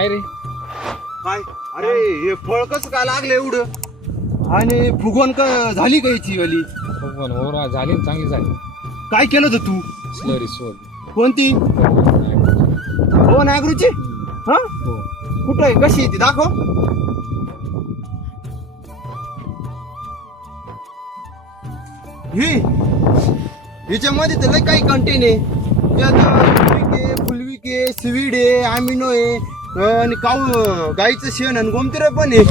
काय रे? काय? अरे हे फळ कसं काय लागलं एवढं? आणि फुगवण का झाली का याची वाली? भगवान ओरा झाली ना चांगली झाली काय केलं होतं तू? स्लरी सोड कोणती? हो नागरूची? हा? हो. कुठं आहे? कशी आहे ती? दाखव. ही ह्याच्यामध्ये तर लय काही कंटेन आहे. त्यात फुलविके फुलविके स्वीड आहे आमिनो आहे आणि काऊ गाईचं शेण आणि गोमतीर पण आहे.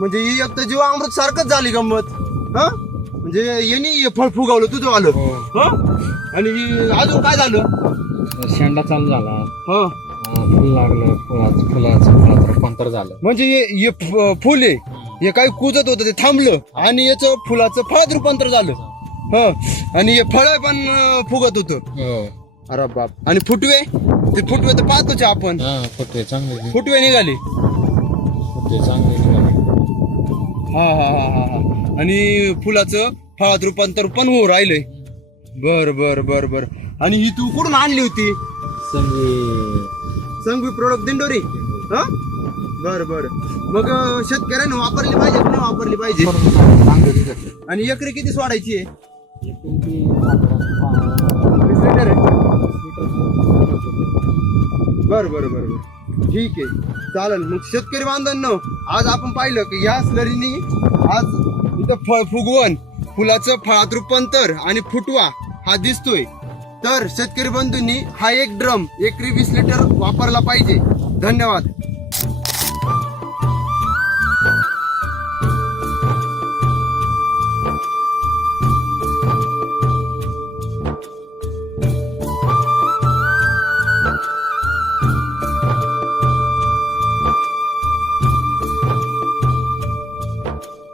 म्हणजे ही एक तर जीव अमृत सारखंच झाली गंमत. हा? म्हणजे यांनी हे फळ फुगवलं तुझं आलं. हो. हा? आणि ही अजून काय झालं? शेंडा चालू झाला. हा. हा, फुल लागलं फुलाचं फुलाचं फुलाचं रूपांतर झालं. म्हणजे हे हे फ- फुल आहे. हे काही कुजत होतं ते थांबलं. आणि याचं फुलाचं फळात रूपांतर झालं. ह. आणि हे फळ पण अं, फुगत होतं. हो. अरे बाप. आणि फुटवे? ते फुटवे तर पाहतोच आपण. हा फुटवे चांगले फुटवे निघाले. फुटवे चांगले निघाले. हा हा हा हा हा. आणि फुलाचं फळात रूपांतर पण होऊ राहिलंय. बर बर बर बर. आणि ही तू कुठून आणली होती? संगे. संघवी प्रोडक्ट दिंडोरी? हा? बर बर. मग शेतकऱ्याने वापरली पाहिजे नाही वापरली पाहिजे? आणि एकरी किती सोडायची आहे? बर बर बर बर. ठीक आहे. चालेल. मग शेतकरी बांधवांनो आज आपण पाहिलं की या स्लरीनी आज इथं फळ फुगवण फुलाचं फळात रूपांतर आणि फुटवा हा दिसतोय. तर शेतकरी बंधूंनी हा एक ड्रम एकरी वीस लिटर वापरला पाहिजे. धन्यवाद.